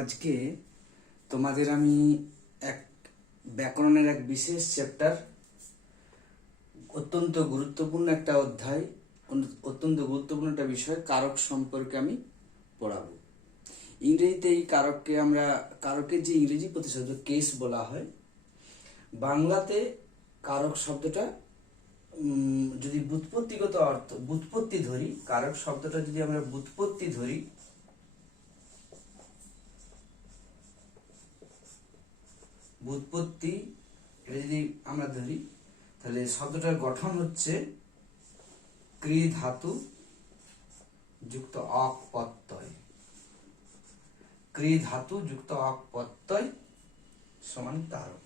আজকে তোমাদের আমি এক ব্যাকরণের এক বিশেষ চ্যাপ্টার, অত্যন্ত গুরুত্বপূর্ণ একটা অধ্যায়, অত্যন্ত গুরুত্বপূর্ণ একটা বিষয়, কারক সম্পর্কে আমি পড়াবো। ইংরেজিতে এই কারকের যে ইংরেজি প্রতিশব্দ কেস বলা হয়, বাংলাতে কারক শব্দটা যদি ব্যুৎপত্তিগত অর্থ ব্যুৎপত্তি ধরি, কারক শব্দটা যদি আমরা ব্যুৎপত্তি ধরি, ব্যুৎপত্তি এটা যদি আমরা ধরি, তাহলে শব্দটার গঠন হচ্ছে ক্রি ধাতু যুক্ত অক প্রত্যয়। ক্রি ধাতু যুক্ত অক প্রত্যয় সমান কারক।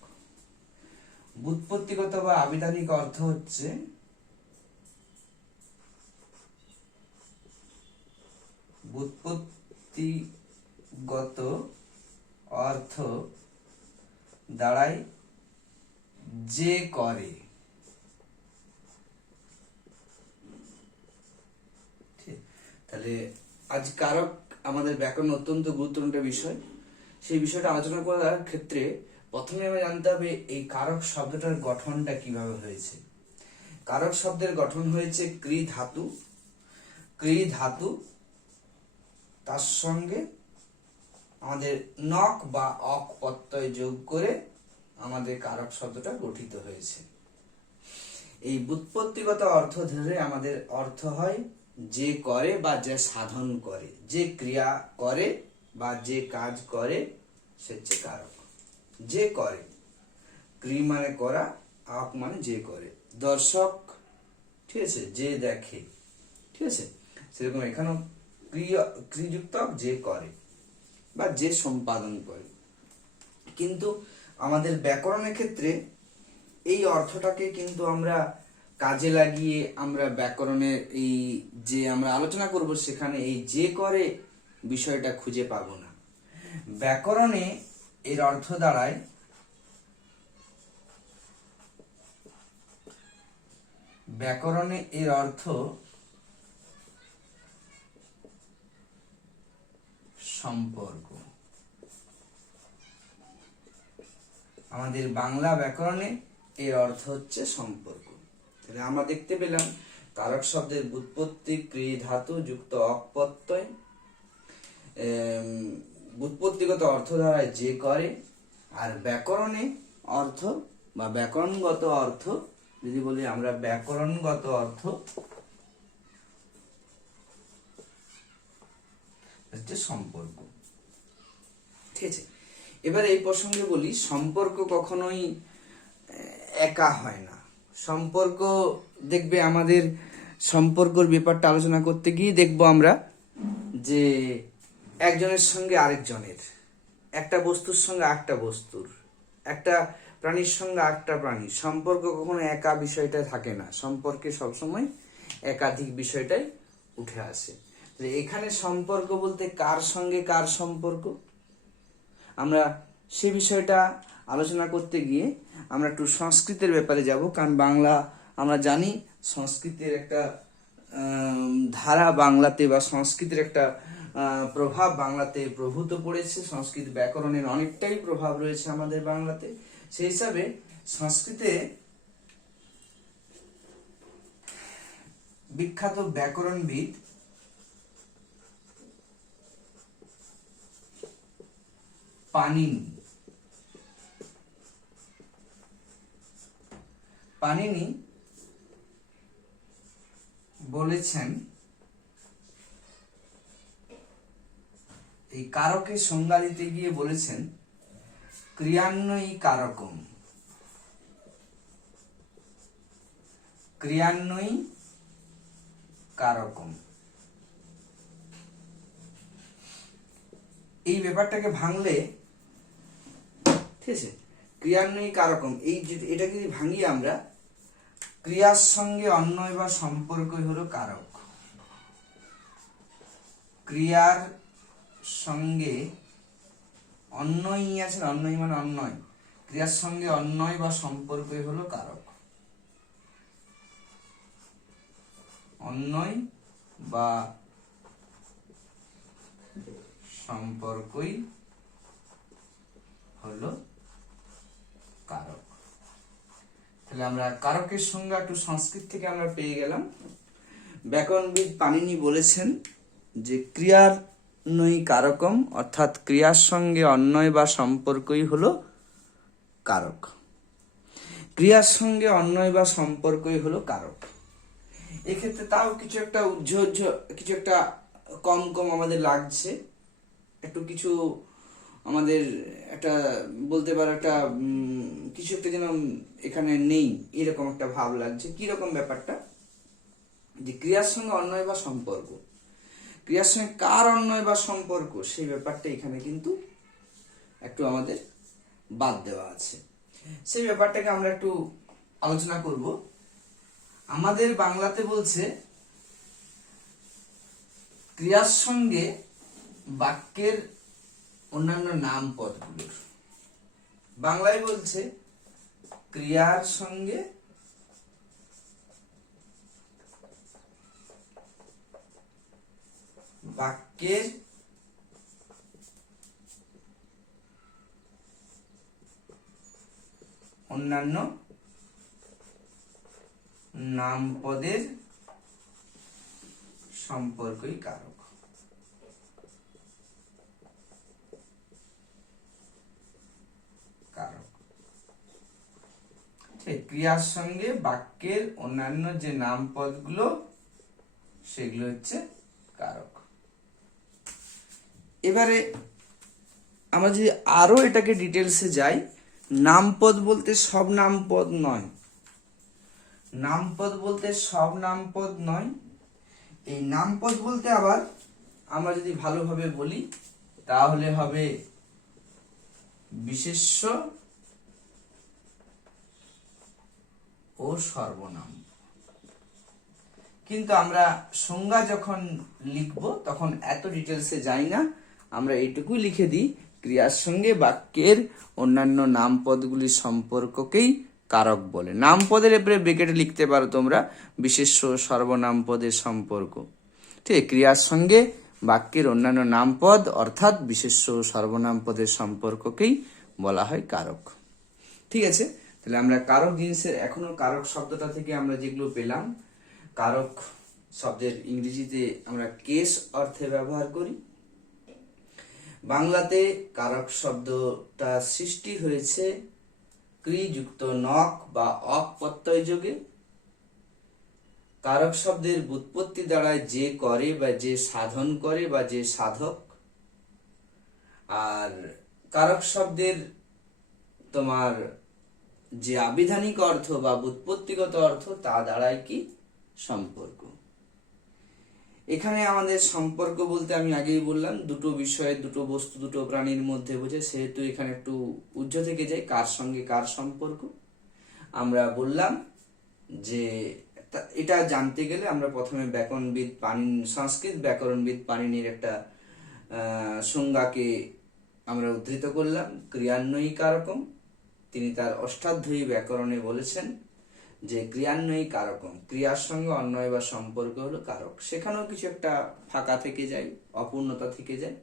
ব্যুৎপত্তিগত বা আবিধানিক অর্থ হচ্ছে ব্যুৎপত্তিগত অর্থ দাঁড়ায় যে করে। তাহলে আজ কারক আমাদের ব্যাকরণ অত্যন্ত গুরুত্বপূর্ণ একটা বিষয়। সেই বিষয়টা আলোচনা করার ক্ষেত্রে প্রথমে আমরা জানতে হবে এই কারক শব্দটার গঠনটা কিভাবে হয়েছে। কারক শব্দের গঠন হয়েছে ক্রি ধাতু, ক্রি ধাতু তার সঙ্গে আমাদের নক বা অক প্রত্যয় যোগ করে আমাদের কারক শব্দটা গঠিত হয়েছে। এই ব্যুৎপত্তিগত অর্থ ধরে আমাদের অর্থ হয় যে করে বা যে সাধন করে, যে ক্রিয়া করে বা যে কাজ করে, সে হচ্ছে কারক। যে করে, ক্রি মানে করা, অক মানে যে করে। দর্শক, ঠিক আছে, যে দেখে, ঠিক আছে, সেরকম এখানেও ক্রিযুক্ত যে করে বা যে সম্পাদন করে। কিন্তু আমাদের ব্যাকরণের ক্ষেত্রে এই অর্থটাকে কিন্তু আমরা কাজে লাগিয়ে আমরা ব্যাকরণের এই যে আমরা আলোচনা করব সেখানে এই যে করে বিষয়টা খুঁজে পাবো না। ব্যাকরণে এর অর্থ দাঁড়ায় ব্যাকরণে এর অর্থ সম্পর্ক। আমাদের বাংলা ব্যাকরণে এর অর্থ হচ্ছে সম্পর্ক। তাহলে আমরা দেখতে পেলাম কারক শব্দের ব্যুৎপত্তি ক্রি ধাতু যুক্ত অক প্রত্যয়, ব্যুৎপত্তিগত অর্থ দ্বারায় যে করে, আর ব্যাকরণে অর্থ বা ব্যাকরণগত অর্থ যদি বলি আমরা, ব্যাকরণগত অর্থ হচ্ছে সম্পর্ক। ঠিক আছে, এবার এই প্রসঙ্গে বলি, সম্পর্ক কখনোই একা হয় না। সম্পর্ক দেখবে আমাদের সম্পর্কর ব্যাপারটা আলোচনা করতে গিয়ে দেখবো আমরা যে একজনের সঙ্গে আরেকজনের, একটা বস্তুর সঙ্গে আরেকটা বস্তুর, একটা প্রাণীর সঙ্গে আরেকটা প্রাণীর সম্পর্ক কখনো একা বিষয়টা থাকে না। সম্পর্কে সবসময় একাধিক বিষয়টাই উঠে আসে। এখানে সম্পর্ক বলতে কার সঙ্গে কার সম্পর্ক, আমরা সে বিষয়টা আলোচনা করতে গিয়ে আমরা একটু সংস্কৃতের ব্যাপারে যাব। কারণ বাংলা আমরা জানি সংস্কৃতের একটা ধারা বাংলাতে, বা সংস্কৃতের একটা প্রভাব বাংলাতে প্রভূত পড়েছে। সংস্কৃত ব্যাকরণের অনেকটাই প্রভাব রয়েছে আমাদের বাংলাতে। সেই হিসাবে সংস্কৃতে বিখ্যাত ব্যাকরণবিদ পাণিনি বলেছেন, এই কারকের সংজ্ঞা দিতে গিয়ে বলেছেন ক্রিয়ান্বয়ী কারকম। ক্রিয়ান্বয়ী কারকম, এই ব্যাপারটাকে ভাঙলে, ঠিক আছে, ক্রিয়ান্বয়ী কারকম এটা যদি ভাঙি আমরা, ক্রিয়ার সঙ্গে অন্বয় বা সম্পর্কই হলো কারক। ক্রিয়ার সঙ্গে অন্বয় আছে, অন্বয় মানে অন্বয়, ক্রিয়ার সঙ্গে অন্বয় বা সম্পর্কই হলো কারক। অন্বয় বা সম্পর্কই হলো কারক। তাহলে আমরা কারকের সংজ্ঞা একটু সংস্কৃত থেকে আমরা পেয়ে গেলাম। ব্যাকরণবিদ পাণিনি বলেছেন যে ক্রিয়ান্বয়ী কারকম, অর্থাৎ ক্রিয়ার সঙ্গে অন্বয় বা সম্পর্কই হলো কারক। ক্রিয়ার সঙ্গে অন্বয় বা সম্পর্কই হলো কারক। এক্ষেত্রে তাও কিছু একটা কিছু একটা কম কম আমাদের লাগছে, একটু কিছু আমাদের একটা বলতে পারো একটা কিছু একটা যেন এখানে নেই, এরকম একটা ভাব লাগছে। কিরকম ব্যাপারটা, যে ক্রিয়ার সঙ্গে অন্বয় বা সম্পর্ক, ক্রিয়ার সঙ্গে কার অন্বয় বা সম্পর্ক, সেই ব্যাপারটা এখানে কিন্তু একটু আমাদের বাদ দেওয়া আছে। সেই ব্যাপারটাকে আমরা একটু আলোচনা করব। আমাদের বাংলাতে বলছে ক্রিয়ার সঙ্গে বাক্যের অন্যান্য নাম পদগুলোর, বাংলায় বলছে ক্রিয়ার সঙ্গে বাক্যের অন্যান্য নাম পদের সম্পর্কই কারক। ক্রিয়ার সঙ্গে বাক্যের অন্যান্য যে নাম পদগুলো সেগুলো হচ্ছে কারক। এবারে আমরা যদি আরো এটাকে ডিটেলসে যাই, নামপদ বলতে সব নামপদ নয়, নামপদ বলতে সব নামপদ নয়। এই নামপদ বলতে আবার আমরা যদি ভালোভাবে বলি তাহলে হবে বিশেষ্য ও সর্বনাম। কিন্তু আমরা সংজ্ঞা যখন লিখব তখন এত ডিটেলসে যাই না, আমরা এইটুকুই লিখে দিই, ক্রিয়ার সঙ্গে বাক্যের অন্যান্য নাম পদগুলির সম্পর্ককেই কারক বলে। নাম পদের এবারে ব্রেকেটে লিখতে পারো তোমরা বিশেষ্য সর্বনাম পদের সম্পর্ক। ঠিক, ক্রিয়ার সঙ্গে বাক্যের অন্যান্য নাম পদ অর্থাৎ বিশেষ্য সর্বনাম পদের সম্পর্ককেই বলা হয় কারক। ঠিক আছে, তাহলে আমরা কারক জিনিসের এখনো কারক শব্দটা থেকে আমরা যেগুলো পেলাম, কারক শব্দের ইংরেজিতে আমরা কেস অর্থে ব্যবহার করি। বাংলাতে কারক শব্দটা সৃষ্টি হয়েছে ক্রিযুক্ত নক বা অক প্রত্যয় যোগে। কারক শব্দের ব্যুৎপত্তি দ্বারায় যে করে বা যে সাধন করে বা যে সাধক। আর কারক শব্দের তোমার যে আবিধানিক অর্থ বা ব্যুৎপত্তিগত অর্থ তা দ্বারাই কি সম্পর্ক। এখানে আমাদের সম্পর্ক বলতে আমি আগেই বললাম দুটো বিষয়, দুটো বস্তু, দুটো প্রাণীর মধ্যে বোঝে, সেহেতু এখানে একটু উজ্জ থেকে যায় কার সঙ্গে কার সম্পর্ক। আমরা বললাম যে এটা জানতে গেলে আমরা প্রথমে ব্যাকরণবিদ পাণিনি, সংস্কৃত ব্যাকরণবিদ পাণিনির একটা সংজ্ঞাকে আমরা উদ্ধৃত করলাম, ক্রিয়ান্বয়ী কারকম। তিনি তার অষ্টাধ্যায়ী ব্যাকরণে বলেছেন যে ক্রিয়ান্বয়ী কারকম, ক্রিয়ার সঙ্গে অন্বয় বা সম্পর্ক হলো কারক। সেখানেও কিছু একটা ফাঁকা থেকে যায়, অপূর্ণতা থেকে যায়।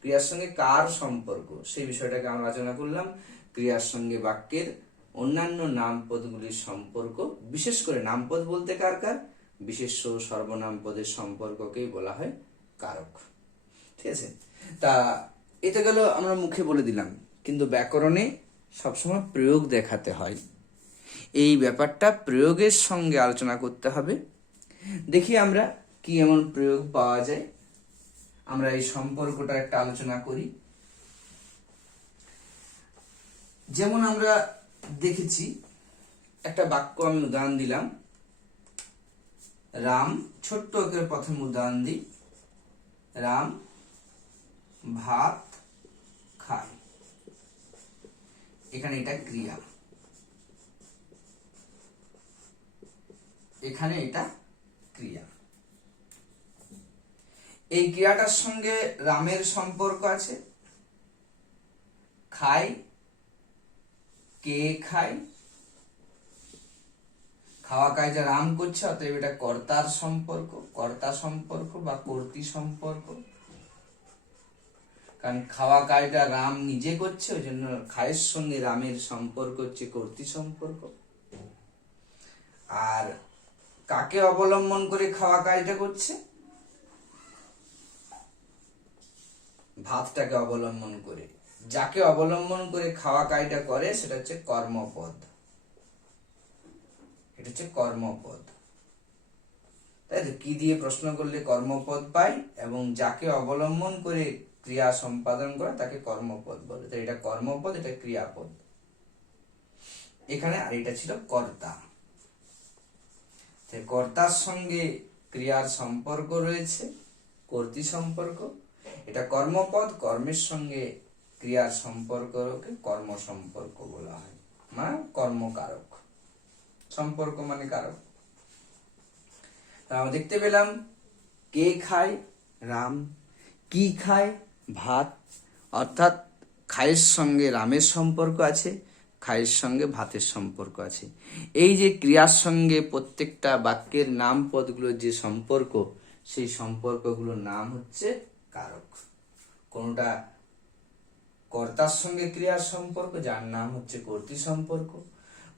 ক্রিয়ার সঙ্গে কার সম্পর্ক সেই বিষয়টাকে আমরা আলোচনা করলাম। ক্রিয়ার সঙ্গে বাক্যের অন্যান্য নাম পদগুলির সম্পর্ক, বিশেষ করে নামপদ বলতে কার কার, বিশেষ্য সর্বনাম পদের সম্পর্ককেই বলা হয় কারক। ঠিক আছে, তা এটা গেল আমরা মুখে বলে দিলাম, কিন্তু ব্যাকরণে সবসময় প্রয়োগ দেখাতে হয়। এই ব্যাপারটা প্রয়োগের সঙ্গে আলোচনা করতে হবে। দেখি আমরা কি এমন প্রয়োগ পাওয়া যায়। আমরা এই সম্পর্কটা একটা আলোচনা করি। যেমন আমরা দেখেছি একটা বাক্য, আমি উদাহরণ দিলাম, রাম, ছোট্ট করে প্রথম উদাহরণ দিই, রাম ভাত খায়। এখানে এটা ক্রিয়া, এখানে এটা ক্রিয়া। এই ক্রিয়াটার সঙ্গে রামের সম্পর্ক আছে। খায়, কে খায়, খাওয়া কাজটা রাম করছে, অতএব এটা কর্তার সম্পর্ক, কর্তা সম্পর্ক বা কর্তৃ সম্পর্ক। কারণ খাওয়া কাজটা রাম নিজে করছে, ওই জন্য খায়ের সঙ্গে রামের সম্পর্ক হচ্ছে কর্তৃ সম্পর্ক। আর কাকে অবলম্বন করে খাওয়া কাজটা করছে? ভাতটাকে অবলম্বন করে। যাকে অবলম্বন করে খাওয়া কাজটা করে সেটা হচ্ছে কর্মপদ, এটা হচ্ছে কর্মপদ। তাই তো, কি দিয়ে প্রশ্ন করলে কর্মপদ পাই, এবং যাকে অবলম্বন করে ক্রিয়া সম্পাদন করে তাকে কর্মপদ বলে। তাই এটা কর্মপদ, এটা ক্রিয়াপদ এখানে। আর এটা ছিল কর্তা। কর্তার সঙ্গে ক্রিয়ার সম্পর্ক রয়েছে, কর্তৃ সম্পর্ক। এটা কর্মপদ, কর্মের সঙ্গে ক্রিয়ার সম্পর্ককে কর্ম সম্পর্ক বলা হয়, মানে কর্মকারক সম্পর্ক, মানে কারক। আমরা দেখতে পেলাম কে খায়? রাম। কি খায়? ভাত। অর্থাৎ খায়ের সঙ্গে রামের সম্পর্ক আছে, খায়ের সঙ্গে ভাতের সম্পর্ক আছে। এই যে ক্রিয়ার সঙ্গে প্রত্যেকটা বাক্যের নাম পদগুলোর যে সম্পর্ক, সেই সম্পর্কগুলোর নাম হচ্ছে কারক। কোনটা কর্তার সঙ্গে ক্রিয়ার সম্পর্ক, যার নাম হচ্ছে কর্তৃ সম্পর্ক।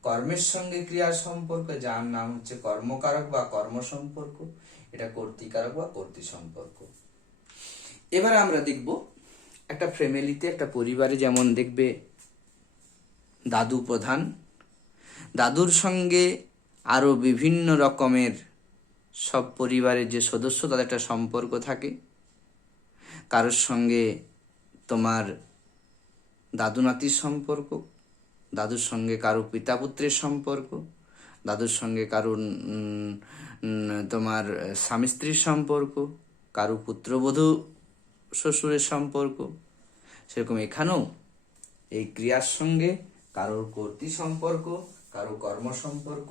কর্মের সঙ্গে ক্রিয়ার সম্পর্ক, যার নাম হচ্ছে কর্মকারক বা কর্ম সম্পর্ক, এটা কর্তৃকারক বা কর্তৃ সম্পর্ক। এবার আমরা দেখব একটা ফ্যামিলিতে, একটা পরিবারে, যেমন দেখবে দাদু প্রধান, দাদুর সঙ্গে আরো বিভিন্ন রকমের সব পরিবারের যে সদস্য তাদের একটা সম্পর্ক থাকে। কারোর সঙ্গে তোমার দাদু নাতির সম্পর্ক, দাদুর সঙ্গে কারো পিতা পুত্রের সম্পর্ক, দাদুর সঙ্গে কারো তোমার স্বামী স্ত্রীর সম্পর্ক, কারো পুত্রবধূ শ্বশুরের সম্পর্ক। সেরকম এখানেও এই ক্রিয়ার সঙ্গে কারোর কর্তৃ সম্পর্ক, কারো কর্ম সম্পর্ক।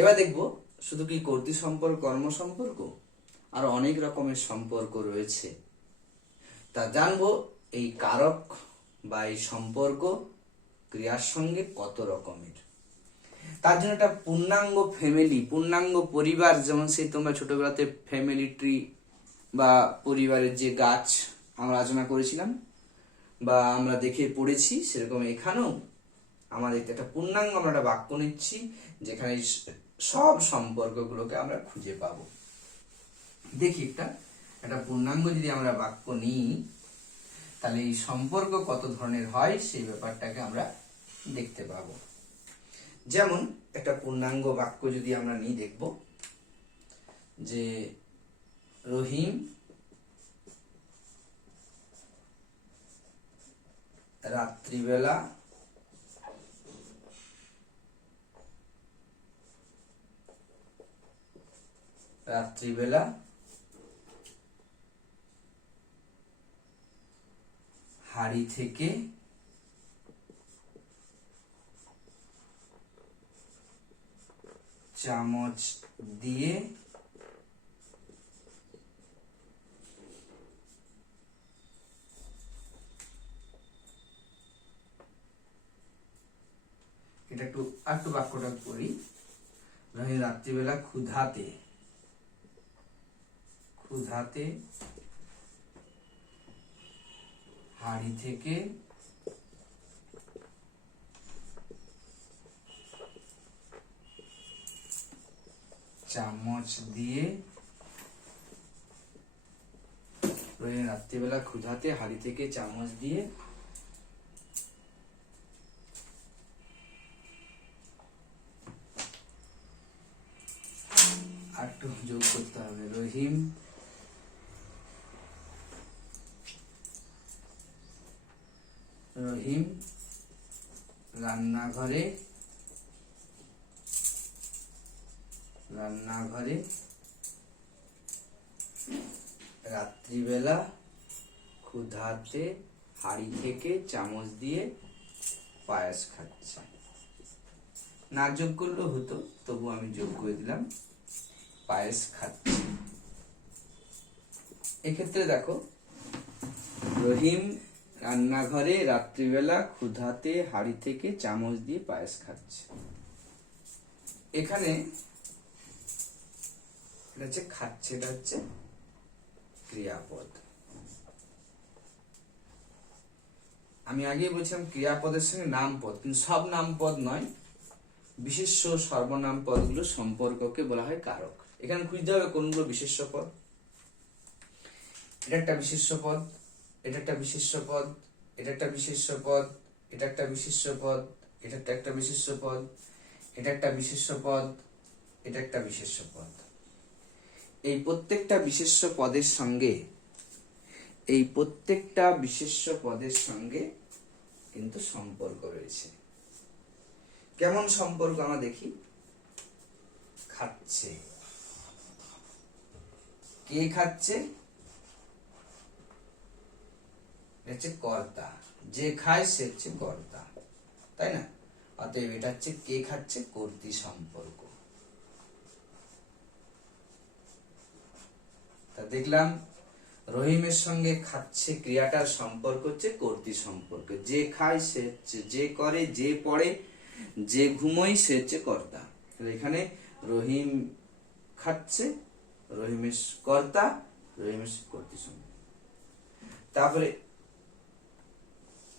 এবার দেখব শুধু কি কর্তৃ সম্পর্ক, কর্ম সম্পর্ক, আর অনেক রকমের সম্পর্ক রয়েছে। তা জানবো এই কারক বা এই সম্পর্ক ক্রিয়ার সঙ্গে কত রকমের। তার জন্য একটা পূর্ণাঙ্গ ফ্যামিলি, পূর্ণাঙ্গ পরিবার, যেমন সেই তোমরা ছোটবেলাতে ফ্যামিলি ট্রি বা পরিবারের যে গাছ আমরা আলোচনা করেছিলাম বা আমরা দেখে পড়েছি, সেরকম এখানেও আমাদের একটা পূর্ণাঙ্গ আমরা একটা বাক্য নিচ্ছি, যেখানে সব সম্পর্কগুলোকে আমরা খুঁজে পাবো। দেখি একটা পূর্ণাঙ্গ যদি আমরা বাক্য নিই, তাহলে এই সম্পর্ক কত ধরনের হয় সেই ব্যাপারটাকে আমরা দেখতে পাবো। যেমন একটা পূর্ণাঙ্গ বাক্য যদি আমরা নিই, দেখব যে রহিম রাত্রিবেলা হাড়ি থেকে চামচ দিয়ে এটা একটু বাক্যটা করি। রহিম রাত্রিবেলা ক্ষুধাতে হাড়ি থেকে চামচ দিয়ে, রহিম রাত্রিবেলা ক্ষুধাতে হাড়ি থেকে চামচ দিয়ে একটু যোগ করতে হবে। রহিম রান্নাঘরে রাত্রিবেলা ক্ষুধাতে হাড়ি থেকে চামচ দিয়ে পায়েস খাচ্ছে। না যোগ করলেও হতো, তবু আমি যোগ করে দিলাম, পায়েস খাচ্ছে। এক্ষেত্রে দেখো, রহিম রান্নাঘরে রাত্রিবেলা ক্ষুধাতে হাড়ি থেকে চামচ দিয়ে পায়েস খাচ্ছে। এখানে এটা হচ্ছে খাচ্ছে, এটা হচ্ছে ক্রিয়াপদ। আমি আগেই বলছিলাম ক্রিয়াপদের সঙ্গে নাম পদ, কিন্তু সব নাম পদ নয়, বিশেষ্য সর্বনাম পদগুলো সম্পর্ককে বলা হয় কারক। এখানে খুঁজতে হবে কোনগুলো বিশেষ্য পদ। এটা একটা বিশেষ্য পদ, এটা একটা বিশেষ্য পদ, এটা একটা বিশেষ্য পদ, এটা একটা বিশেষ্য পদ, এটা একটা বিশেষ্য পদ, এটা একটা বিশেষ্য পদ, এটা একটা বিশেষ্য পদ। এই প্রত্যেকটা বিশেষ্য পদের সঙ্গে কিন্তু সম্পর্ক রয়েছে। কেমন সম্পর্ক আমরা দেখি। খাচ্ছে, কে খাচ্ছে? হচ্ছে কর্তা, যে খায় সে হচ্ছে কর্তা, তাই না? অতএব এটা হচ্ছে কে খাচ্ছে, কর্তৃ সম্পর্ক। তা দেখলাম রহিমের সঙ্গে খাচ্ছে ক্রিয়াটার সম্পর্ক হচ্ছে কর্তৃ সম্পর্ক। যে খায় সে হচ্ছে, যে করে, যে পড়ে, যে ঘুমোয় সে হচ্ছে কর্তা। এখানে রহিম খাচ্ছে, রহিমের কর্তা, রহিমের কর্তৃ সম্পর্ক। তারপরে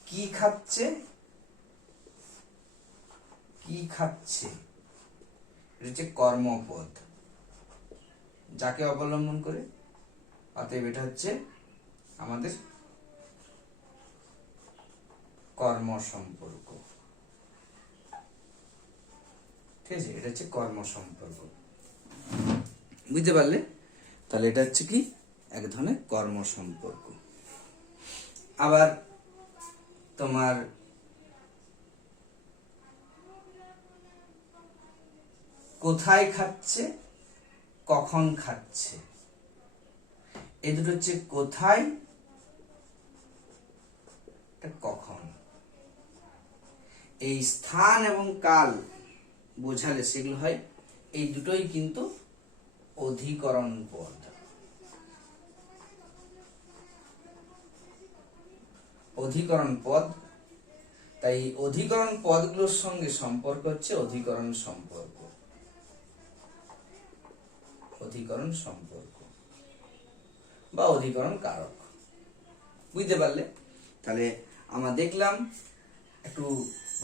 কি খাচ্ছে, কি খাচ্ছে এটা হচ্ছে কর্মপদ, যাকে অবলম্বন করে। অতএব এটা হচ্ছে আমাদের কর্ম সম্পর্ক। ঠিক আছে, এটা হচ্ছে কর্ম সম্পর্ক। বুঝতে পারলে? তাহলে এটা হচ্ছে কি এক ধরনের কর্ম সম্পর্ক। আবার তোমার কোথায় খাচ্ছে, কখন খাচ্ছে, এই দুটো হচ্ছে কোথায়, কখন। এই স্থান এবং কাল বোঝালে সেগুলো হয়, এই দুটোই কিন্তু অধিকরণ পদ। অধিকরণ পদ, তাই অধিকরণ পদগুলোর সঙ্গে সম্পর্ক হচ্ছে অধিকরণ সম্পর্ক। অধিকরণ সম্পর্ক বা অধিকরণ কারক। বুঝতে পারলে? তাহলে আমরা দেখলাম, একটু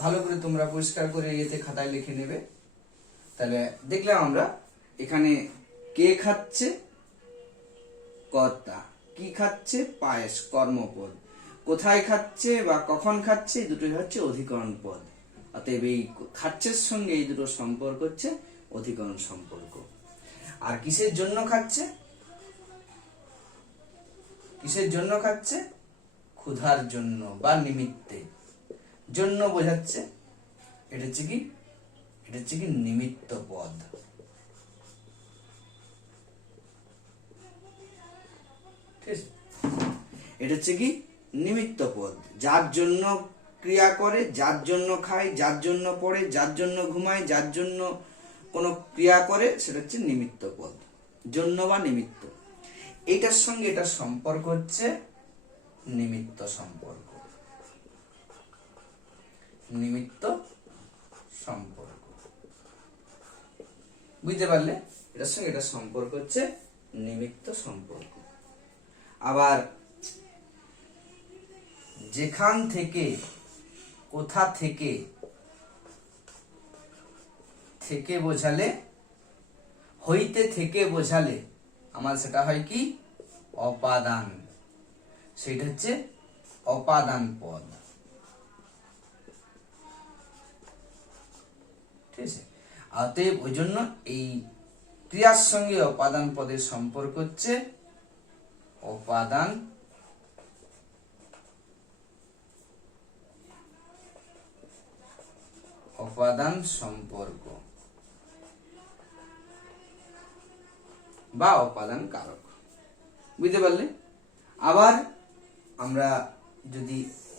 ভালো করে তোমরা পরিষ্কার করে এতে খাতায় লিখে নেবে। তাহলে দেখলাম আমরা এখানে কে খাচ্ছে, কর্তা, কি খাচ্ছে, পায়েস, কর্মপদ, কোথায় খাচ্ছে বা কখন খাচ্ছে, এই দুটোই হচ্ছে অধিকরণ পদ। অতএব এই খাচ্ছের সঙ্গে এই দুটো সম্পর্ক হচ্ছে অধিকরণ সম্পর্ক। আর কিসের জন্য খাচ্ছে, কিসের জন্য খাচ্ছে? ক্ষুধার জন্য বা নিমিত্তে। জন্য বোঝাচ্ছে, এটা হচ্ছে কি, এটা হচ্ছে কি নিমিত্ত পদ। ঠিক আছে, এটা হচ্ছে কি নিমিত্ত পদ। যার জন্য ক্রিয়া করে, যার জন্য খায়, যার জন্য পড়ে, যার জন্য ঘুমায়, যার জন্য কোনো ক্রিয়া করে, সেটা হচ্ছে নিমিত্ত পদ। জন্য বা নিমিত্ত, এটার সঙ্গে এটা সম্পর্ক হচ্ছে নিমিত্ত সম্পর্ক। নিমিত্ত সম্পর্ক। বুঝতে পারলে? এটার সঙ্গে এটা সম্পর্ক হচ্ছে নিমিত্ত সম্পর্ক। আবার যেখান থেকে, কোথা থেকে, থেকে বোঝালে, হইতে থেকে বোঝালে আমার সেটা হয় কি অপাদান। সেটা হচ্ছে অপাদান পদ। ঠিক আছে, অতএব ওই জন্য এই ক্রিয়ার সঙ্গে অপাদান পদের সম্পর্ক হচ্ছে অপাদান অপাদান সম্পর্ক বা অপাদান কারক। বুঝতে পারলে? আবার আমরা যদি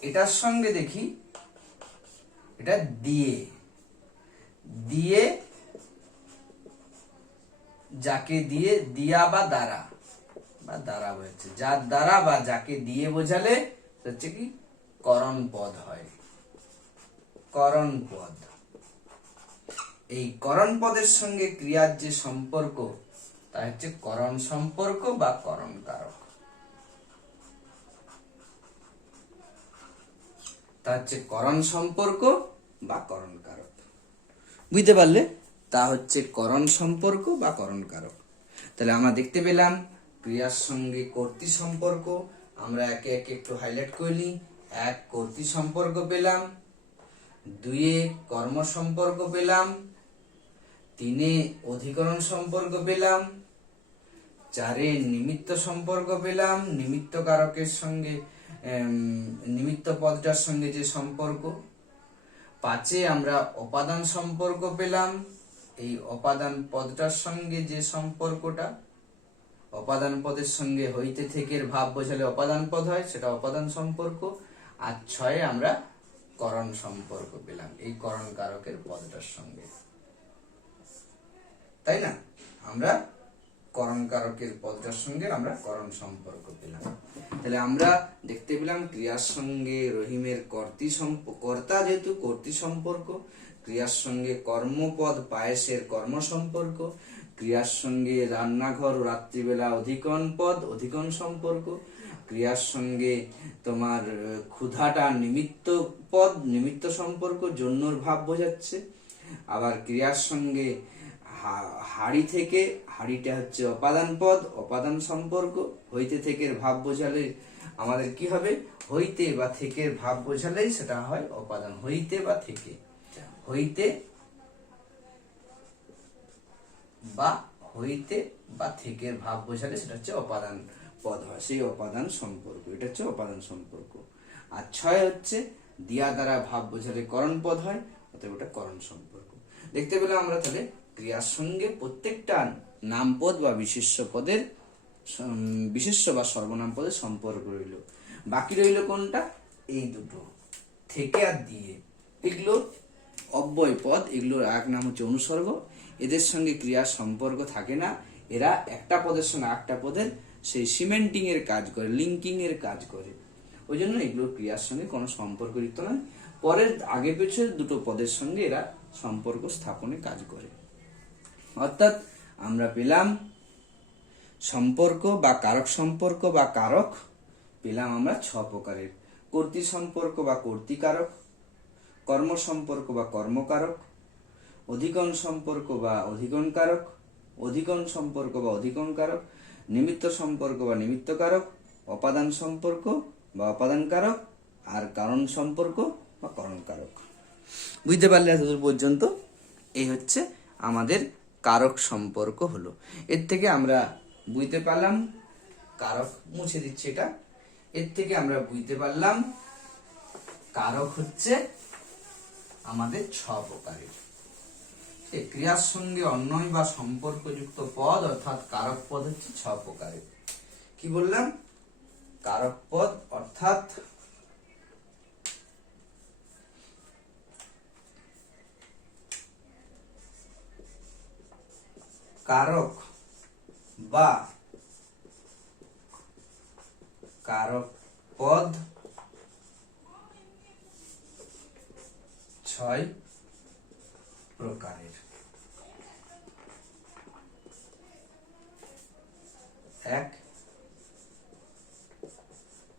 এটার সঙ্গে দেখি, এটা দিয়ে, দিয়ে, যাকে দিয়ে, দিয়া বা দ্বারা, বা দ্বারা বোঝাচ্ছে, যার দ্বারা বা যাকে দিয়ে বোঝালে হচ্ছে কি করণ পদ হয়। করণ পদ। এই করণ পদের সঙ্গে ক্রিয়ার যে সম্পর্ক তা হচ্ছে করণ সম্পর্ক বা করণ কারক। তা হচ্ছে করণ সম্পর্ক বা করণ কারক। বুঝতে পারলে? তা হচ্ছে করণ সম্পর্ক বা করণ কারক। তাহলে আমরা দেখতে পেলাম ক্রিয়ার সঙ্গে কর্তৃ সম্পর্ক। আমরা একে একে একটু হাইলাইট করে নিই। 1 কর্তৃ সম্পর্ক পেলাম, 2 কর্ম সম্পর্ক পেলাম, 3 অধিকরণ সম্পর্ক পেলাম, 4 নিমিত্ত সম্পর্ক পেলাম, নিমিত্ত কারকের সঙ্গে নিমিত্ত পদটার সঙ্গে যে সম্পর্ক। 5 আমরা অপাদান সম্পর্ক পেলাম, এই অপাদান পদটার সঙ্গে যে সম্পর্কটা, অপাদান পদের সঙ্গে হইতে থেকে ভাব বোঝালে অপাদান পদ হয়, সেটা অপাদান সম্পর্ক। আর 6 আমরা করণ সম্পর্ক পেলাম এই করণ কারকের পদটার সঙ্গে, তাই না? আমরা করণ কারকের পদটার সঙ্গে আমরা করণ সম্পর্ক পেলাম। তাহলে আমরা দেখতে পেলাম ক্রিয়ার সঙ্গে রহিমের কর্তা যেহেতু কর্তৃ সম্পর্ক, ক্রিয়ার সঙ্গে কর্মপদ পায়েসের কর্ম সম্পর্ক, ক্রিয়ার সঙ্গে রান্নাঘর রাত্রিবেলা অধিকরণ পদ অধিকরণ সম্পর্ক, ক্রিয়ার সঙ্গে তোমার ক্ষুধাটা নিমিত্ত পদ নিমিত্ত সম্পর্ক, জন্যর ভাব বোঝাচ্ছে। আবার ক্রিয়ার সঙ্গে হাড়ি থেকে, হাড়িটা হচ্ছে অপাদান পদ অপাদান সম্পর্ক, হইতে থেকে ভাব বোঝালে আমাদের কি হবে, হইতে বা থেকে ভাব বোঝালেই সেটা হয় অপাদান। হইতে বা থেকে, হইতে বা থেকে ভাব বোঝালে সেটা হচ্ছে অপাদান পদ হয়, সেই অপাদান সম্পর্ক, এটা হচ্ছে অপাদান সম্পর্ক। আর 6 হচ্ছে দিয়া দ্বারা ভাব বোঝালে করণ পদ হয়, অতএব ওটা করণ সম্পর্ক। দেখতে পেলাম আমরা তাহলে ক্রিয়ার সঙ্গে প্রত্যেকটা নাম পদ বা বিশেষ্য পদের বিশেষ্য বা সর্বনাম পদের সম্পর্ক রইল। বাকি রইল কোনটা? এই দুটো, থেকে আর দিয়ে। এগুলো অব্যয় পদ, এগুলোর এক নাম হচ্ছে অনুসর্গ। এদের সঙ্গে ক্রিয়ার সম্পর্ক থাকে না, এরা একটা পদের সঙ্গে একটা পদের সেই সিমেন্টিং এর কাজ করে, লিঙ্কিং এর কাজ করে। ওই জন্য এগুলো ক্রিয়ার সঙ্গে কোনো সম্পর্ক যুক্ত নয়। পরের আগে পিছনে দুটো পদের সঙ্গে এরা সম্পর্ক স্থাপনে কাজ করে। অর্থাৎ আমরা পেলাম সম্পর্ক বা কারক সম্পর্ক বা কারক পেলাম আমরা 6 প্রকারের। কর্তৃ সম্পর্ক বা কর্তৃকারক, কর্ম সম্পর্ক বা কর্মকারক, অধিকরণ সম্পর্ক বা অধিকরণ কারক, অধিকরণ সম্পর্ক বা অধিকরণ কারক, নিমিত্ত সম্পর্ক বা নিমিত্ত কারক, অপাদান সম্পর্ক বা অপাদান কারক, আর কারণ সম্পর্ক বা করণ কারক। বুঝতে পারলে এতদূর পর্যন্ত? এই হচ্ছে আমাদের কারক সম্পর্ক হলো। এর থেকে আমরা বুঝতে পারলাম, কারক মুছে দিচ্ছি এটা, এর থেকে আমরা বুঝতে পারলাম কারক হচ্ছে আমাদের 6 প্রকারের। ক্রিয়ার সঙ্গে অন্যয় বা সম্পর্কযুক্ত পদ অর্থাৎ কারক পদ হচ্ছে 6 প্রকারের। কি বললাম? কারক পদ অর্থাৎ কারক বা কারক পদ 6 প্রকারের। 1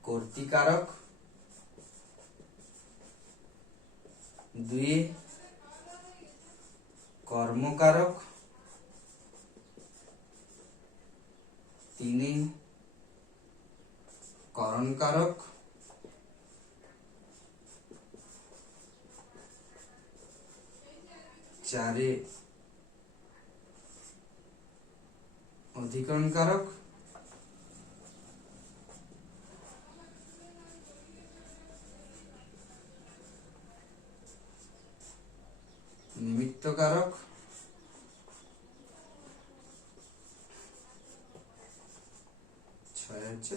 কর্তৃকারক, 2 কর্মকারক, 3 করণকারক, 4 অধিকরণ কারক, 5 নিমিত্ত কারক, 6 হচ্ছে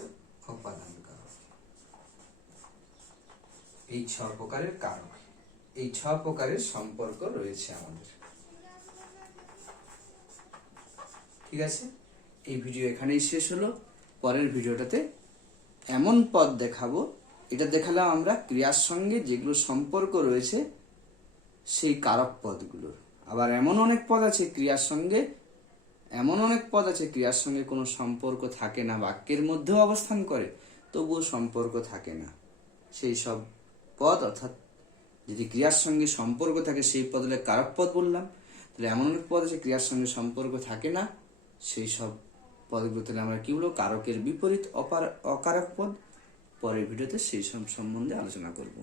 অপাদান কারক। এই 6 প্রকারের কারক, এই 6 প্রকারের সম্পর্ক রয়েছে আমাদের। ঠিক আছে, এই ভিডিও এখানেই শেষ হলো। পরের ভিডিওটাতে এমন পদ দেখাবো, এটা দেখালাম আমরা ক্রিয়ার সঙ্গে যেগুলো সম্পর্ক রয়েছে সেই কারক পদগুলোর। আবার এমন অনেক পদ আছে ক্রিয়ার সঙ্গে, এমন অনেক পদ আছে ক্রিয়ার সঙ্গে কোনো সম্পর্ক থাকে না, বাক্যের মধ্যেও অবস্থান করে তবুও সম্পর্ক থাকে না, সেই সব পদ, অর্থাৎ যদি ক্রিয়ার সঙ্গে সম্পর্ক থাকে সেই পদ হলে কারক পদ বললাম। তাহলে এমন অনেক পদ আছে ক্রিয়ার সঙ্গে সম্পর্ক থাকে না, সেই সব পদগুলো তাহলে আমরা কি বলবো, কারকের বিপরীত অকারক পদ। পরের ভিডিওতে সেই সব সম্বন্ধে আলোচনা করব।